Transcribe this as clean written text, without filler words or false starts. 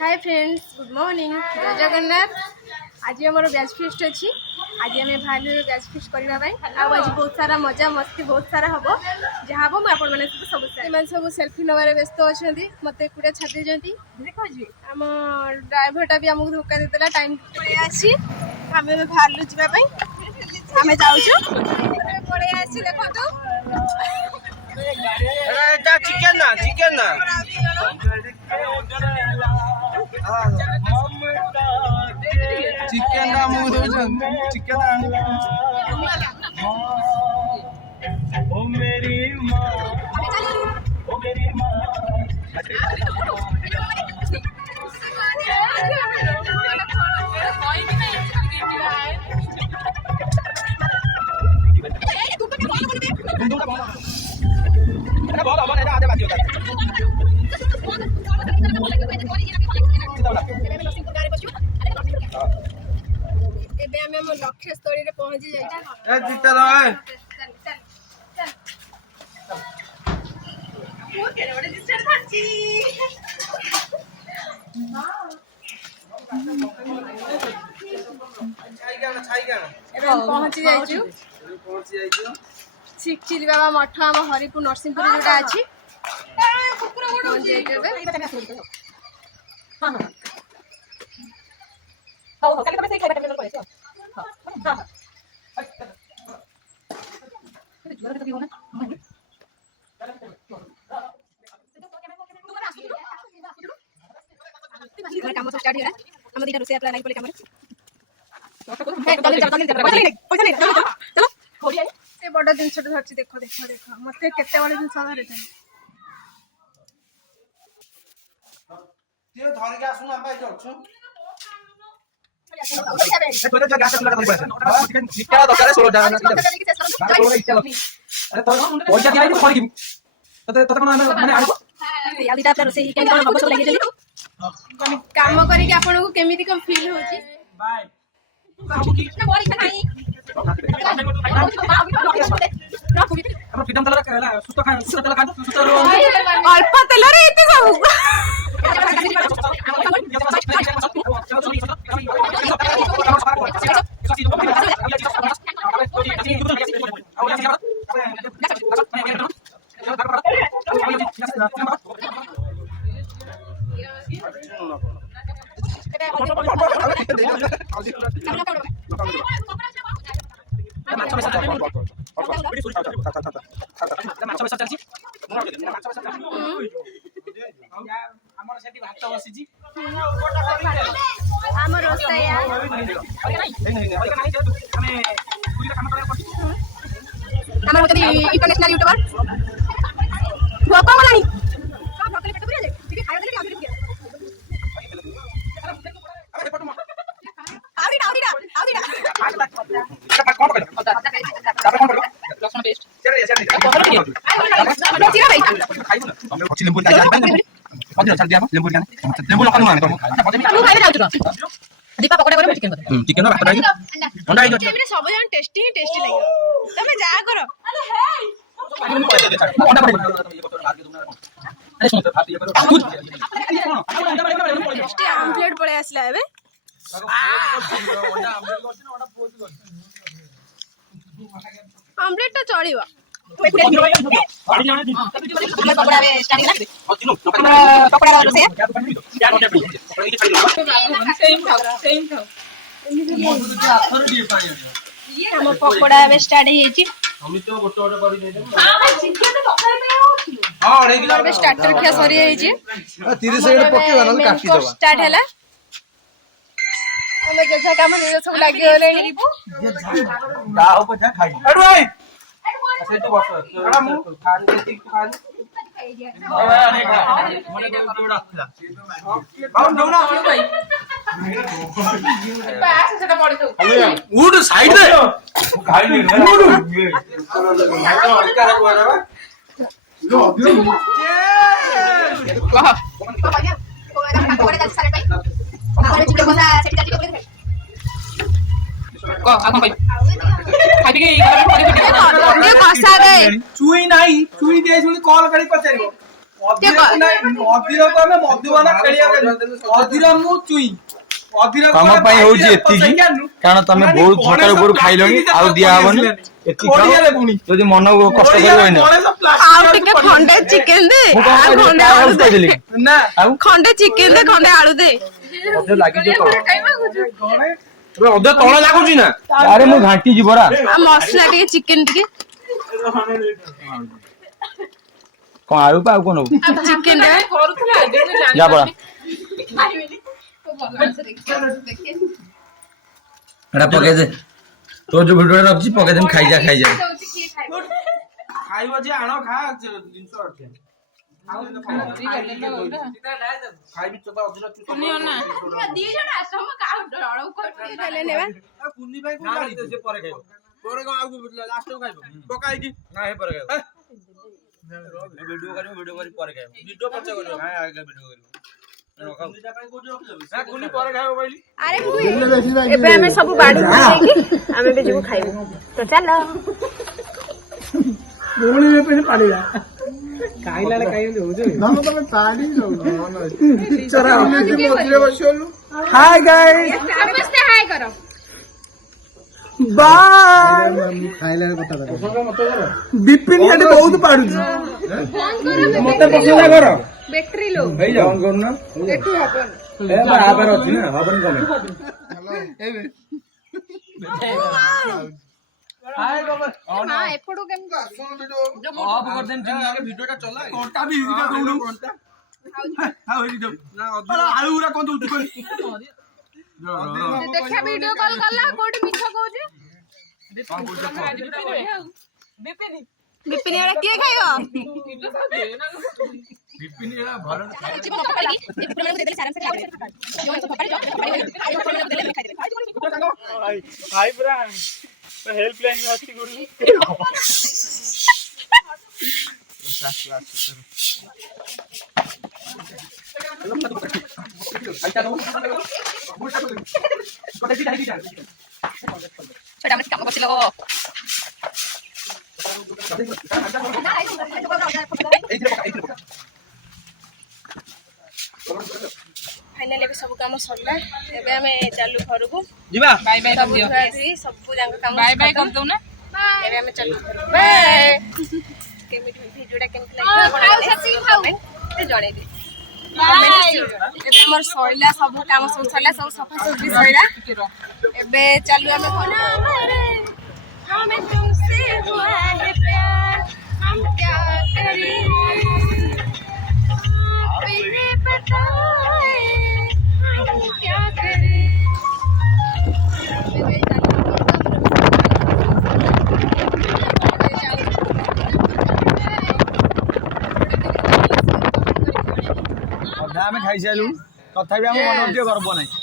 Hi friends good morning जय जगन्नाथ। आज आम बैच फिस्ट अच्छी। आज आम भानु बैच फिस्ट करने आज बहुत सारा मजा मस्ती बहुत सारा हम जहाँ हम आप सब सेल्फी नबार व्यस्त अच्छा मत एकुटिया छाड़ी देती देखिए आम ड्राइवरटा भी आमको धोखा देदेला टाइम पड़े आसी आम बाहर जावाई आम जाऊँ पड़े आसी देखो चिकन ना चिकन ना मुझे चिकन ओ मेरी माँ ओ मेरी माँ लक्ष्य स्थल पहुंची जाए पहुंची जाइछु चिली बाबा मठ आम हरिपुर नरसिंहपुर जोटा अच्छी काम स्टार्ट हो हम दीटा रोसे अपना नहीं काम बड़ जिन धरती देख देख देख मत के बड़ जिन धरे काम करके आपन को केमिति कम फील होची अल्प तेल रे एते सब इंटरनेशनल यूट्यूबर दीपा पकोड़ा करे चिकन करे चिकन ना भात अंडा आई सब जन टेस्टी लागो तमे जा करो टेस्टी आमलेट पळे आसला एबे आमलेट तो चलिबा पकोड़ा स्टार्ट स्टार्टर खिया सरी स्टार्ट है जेझा काम सब लगी उड साइड रे कसा दे चुई नाही चुई दे सुनी कॉल करी पचारिबो ଅଧୀର ତ ଆମେ ମଧୁବନ ଖେଳିବାକୁ ଅଧୀର ମୁଁ ଚୁଇଁ ତମ ପାଇଁ ହଉଛି ଏତିକି କାରଣ ତମେ ବହୁତ ସକାଳୁ ଉପରୁ ଖାଇଲଣି ଆଉ ଦିଆ ହବନି ଏତିକି ଖାଅ। ଯଦି ମନକୁ କଷ୍ଟ କରିବନି ଆଉ ଟିକେ ଖଣ୍ଡେ ଚିକେନ ଦେ ଆଉ ଖଣ୍ଡେ ଆଳୁ ଦେ ନା ଆଉ ଖଣ୍ଡେ ଚିକେନ ଦେ ଖଣ୍ଡେ ଆଳୁ ଦେ ଅଧେ ଲାଗିଯିବ ତଳ ଅଧେ ତଳ ଲାଗୁଛି ନା ଆରେ ମୁଁ ଘାଣ୍ଟି ଯିବରା ଆଉ ମସଲା ଟିକେ ଚିକେନ ଟିକେ କଣ ଆଳୁ ପା ଆଉ କଣ ନବୁ ଚିକେନ ଯା ପଳା ଏଟା ପକେଇଦେ ତୋ ଯୋଉ ଭିଡିଓ ରଖିଛି ପକେଇଦେ ଖାଇଯା ଖାଇବ ଯେ ଆଣ ଖା ଜିନିଷ ଅଛି ଖାଇବି ତ ଅଧୀର କୁନି ଭାଇ କୋଉ ଗାଳି ସେ ପରେ ଖାଇବ ପରେ କଣ ଆଉ ଲାଷ୍ଟ ଖାଇବ ପକାଇକି ନା ହେ ପରେ ଖାଇବ ଭିଡିଓ କରି ପରେ ଖାଇବ ଭିଡିଓ ପଛେ କରିବ ନା ଆগে ଭିଡିଓ କରିବ ଏବେ ଆମେ ସବୁ ବାଡି ବସେଇକି ଆମେ ବି ଯିବୁ ଖାଇବୁ ତ ଚାଲ ହାय ଗାଇस ସମସ୍ତେ ହାଇ କର ବାଏ ବିପିନ ଏଠି ବହୁତ ପାଡୁଛି ମତେ ପସନ୍ଦ କର ବ୍ୟାଟେରୀ लो ହେଇଯାଉ କରୁନ ଏଠୁ ହବନି ଏ ବାବାର ଅଛି ନା ହବନି କମେ ହାय ବାବା ହଁ ଏପଟୁ କେମିତି ଅଫ୍ କରିଦେନ ଚିଙ୍ଗାରେ ଭିଡିଓଟା ଚଲା କଣ୍ଟା ବି ହିରିକା ଦଉନୁ କଣ୍ଟା ହାଉ ହିରି ଦଉ ନା ଆଳୁ ଗୁରା କଣ ଦଉଛୁ କଲି ଦେଖିଆ ଭିଡିଓ କଲ୍ କଲା କୋଉଠି ମିଛ କହୁଛି ବିପିନି ଏଟା କିଏ ଖାଇବ ବିପିନ ଏରା ଭଲ ଭାଇ ପୁରା ହେଲ୍ପ ଲାଇନ ଅଛି ଗୁରୁ फाइनाली ଏବେ ସବୁ କାମ ସରିଲା ଏବେ ଆମେ ଚାଲୁ ଘରକୁ ଯିବା ବାଇ ବାଇ କରିଦିଅ ସବୁ ଯାକ କାମ ବାଇ ବାଇ କରିଦଉ ନା ଏବେ ଆମେ ଚାଲୁ ବାଇ କେମିତି ଭିଡିଓଟା କେମିତି ଲାଗିଲା ଆପଣ ଜଣେଇବେ ଏବେ ଆମର ସରିଲା ସବୁ କାମ ସବୁ ସରିଲା ସବୁ ସଫାସଫି ସରିଲା ଏବେ ଚାଲୁ ଆମେ हमें तुमसे हुआ है प्यार हम क्या करें आप ही बताएं हम क्या करें ଅଧା ଆମେ ଖାଇସାରିଲୁ ତଥାପି ଆମ ମନ ଟିକେ ଗର୍ବ ନାହିଁ